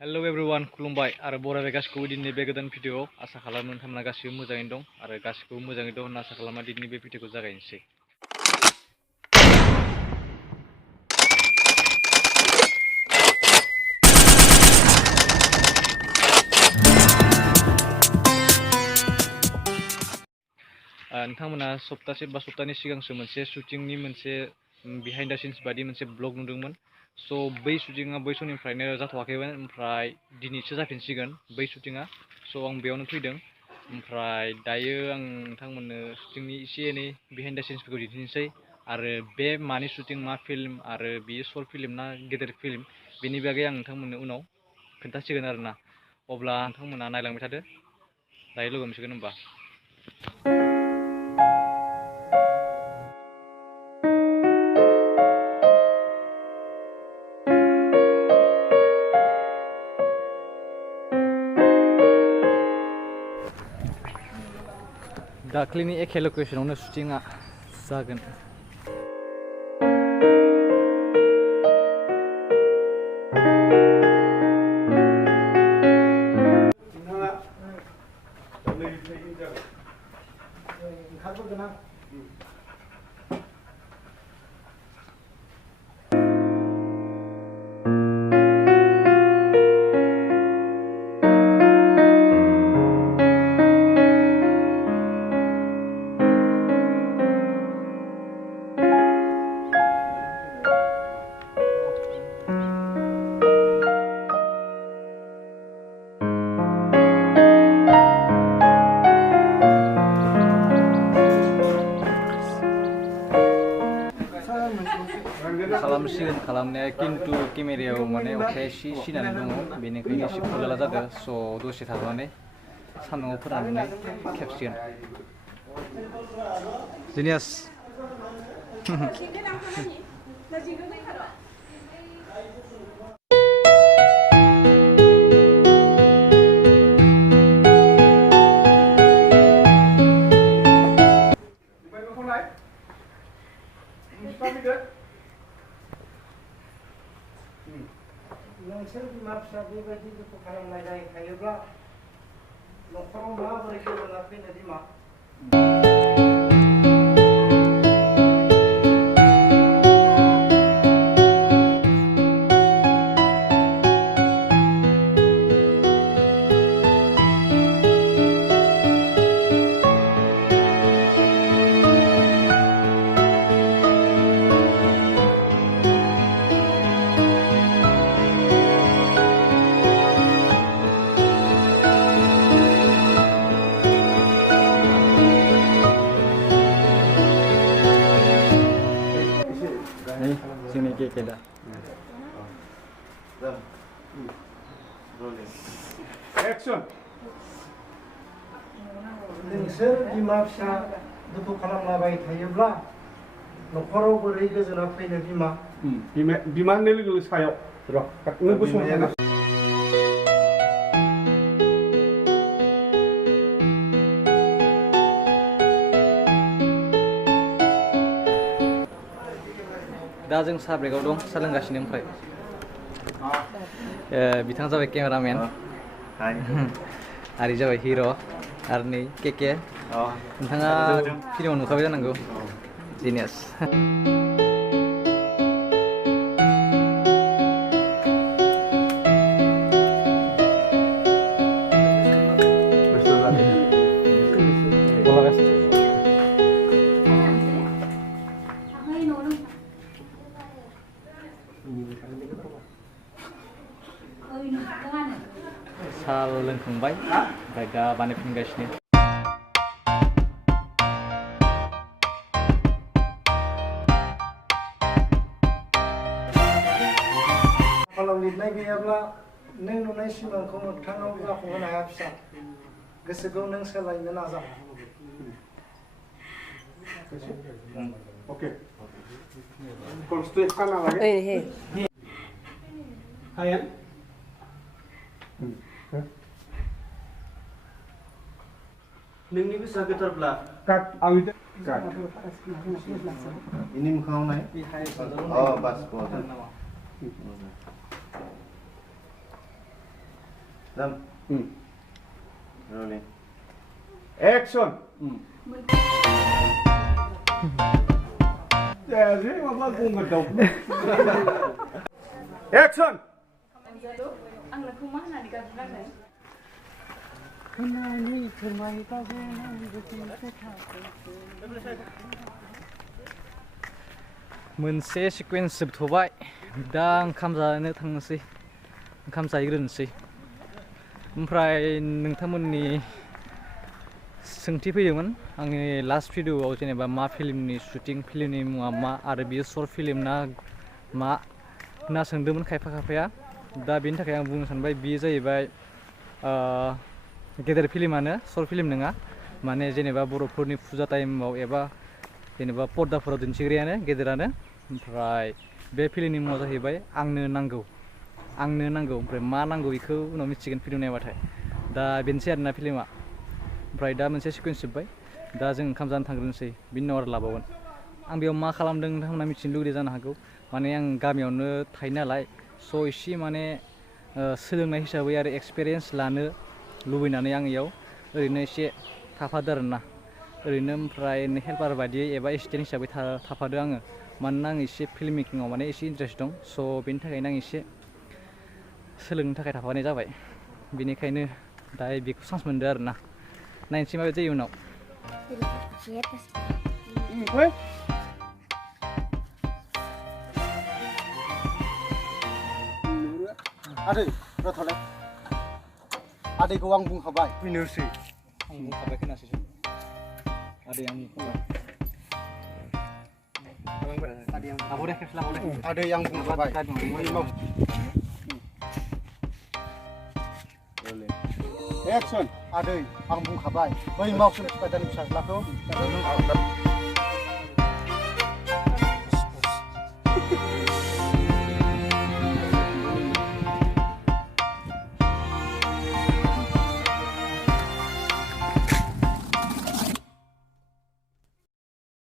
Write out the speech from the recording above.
Hello everyone, खुलुमबाय आरो बरायबाय गासिखौबो दिनैनि बे गोदान भिडिअआव आसा खालामो नोंथांमोना गासिबो मोजाङैनो दं आरो गासिखौबो मोजाङै दं होनना आसा खालामना दिनैनि बे भिडिअखौ जागायनोसै। नोंथांमोना सप्तासे बा सप्तानि सिगांसो मोनसे शुटिंनि मोनसे बिहाइन्ड द सिन्स बादि मोनसे ब्लग नुदोंमोन। स' बै शुटिंआ बै समनिफ्रायनो जाथ'वाखैमोन, ओमफ्राय दिनैसो जाफिनसिगोन बै शुटिंआ। स' आं बेयावनो फैदों, ओमफ्राय दायो आं नोंथांमोननो शुटिंनि एसे एनै बिहाइन्ड द सिन्सफोरखौ दिन्थिनोसै आरो बे मानि शुटिं, मा फिल्म आरो बेयो शर्ट फिल्म ना गेदेर फिल्म, बेनि बागै आं नोंथांमोननो उनाव खोन्थासिगोन आरोना। अब्ला नोंथांमोना नायलांबाय थादो, दायो लोगो मोनसिगोन होमबा। दाख्लैनि एखे लकेसनावनो शुटिंआ जागोन। खालामसिगोन खालामनाया, खिन्थु केमेरायाव माने अखाया एसे सिनानै दङ, बेनिखायनो एसे खुलाला जादों। स' दसे थानानै सान्दुङाव फोराननानै खेबसिगोन। जिनियास नोंसोर बिमा फिसा बेबायदि दुखु खालामनाय जाहैखायोब्ला न'खराव माबोरै गोजोना फैनो बिमा? जोंनि केकेदा नोंसोर बिमा फिसा दुखु खालामलाबाय थायोब्ला न'खराव बोरै गोजोना फैनो बिमा? बिमा होननाय लोगो लोगो सायाव नों गसंना दा जों साहा ब्रेकआव दं, साहा लोंगासिनो। ओमफ्राय बिथाङा जाबाय केमेरामेन, आरि जाबाय हिर', आरो नै केके। नोंथाङा फिल्माव नुखाबाय जानांगौ, जिनियास। साहा लोंखांबाय, ओमफ्राय दा बानायफिनगासिनो। खाफालाव लिरनाय गैयाब्ला नों नुनाय सिमांखौ मोगथाङाव जाफुंहोनो हाया फिसा। गोसोखौ नों सोलायनो नाजा। ओके कन्सट्रेक्ट खाना लागे हायान नोंनि गोसोआ गोथारब्ला काट आं काट ini मोखाङाव नाय। Oh, बास Dam. Rolling. Action. Jadi mama aku ngedok. Action. Ang nagkumah na di ka bilang मोनसे सिक्वेन्स जोबथ'बाय दा ओंखाम जानो थांनोसै ओंखाम जाहैग्रोनोसै ओमफ्राय नोंथांमोननि सोंथि फैदोंमोन आंनि लास्ट भिडिअ'आव जेनेबा मा फिल्मनि शुटिं फिल्मनि मुङा मा आरो बियो शर्ट फिल्म ना मा होनना सोंदोंमोन खायफाया दा बेनि थाखाय आं बुंनो सानबाय बियो जाहैबाय गेदेर फिल्मानो शर्ट फिल्म नङा माने जेनेबा बर'फोरनि फुजा टाइमाव एबा जेनेबा पर्दाफोराव दिन्थिग्रायानो गेदेरानो ओमफ्राय बे फिल्मनि मुङा जाहैबाय आंनो नांगौ ओमफ्राय मा नांगौ बेखौ उनाव मिथिगोन फिल्म नायबाथाय दा बेनोसै आरोना फिल्मा ओमफ्राय दा मोनसे सिक्वेन्स जोब्बाय दा जों ओंखाम जानो थांग्रोनोसै बिनि उनाव आरो लाबावगोन आं बेयाव मा खालामदों नोंथांमोना मिथिनो लुगैदों जानो हागौ माने आं गामियावनो थायो नालाय स' एसे माने सोलोंनाय हिसाबै आरो एक्सपिरियेन्स लानो लुबैनानै आं इयाव ओरैनो एसे थाफादों आरोना ओरैनो ओमफ्राय हेल्पार बायदियै एबा एसिस्टेन्ट हिसाबै थाफादों आङो मानोना आं एसे फिल्म मेकिङाव माने एसे इन्टारेस्ट दं स' बेनि थाखायनो आं एसे सोलोंनो थाखाय थाफानाय जाबाय बेनिखायनो दा बेखौ चान्स मोनदों आरोना नायनोसै माबायदि जायो उनाव आदै रथ'लाय आदैखौ आं बुंखाबाय फैनोसै आं बुंखाबाय खोनासै आदै आं बुंखाबाय आदै आं बुंखाबाय Action. आदै आं बुंखाबाय बै मावसोम फिफादानि फिसाज्लाखौ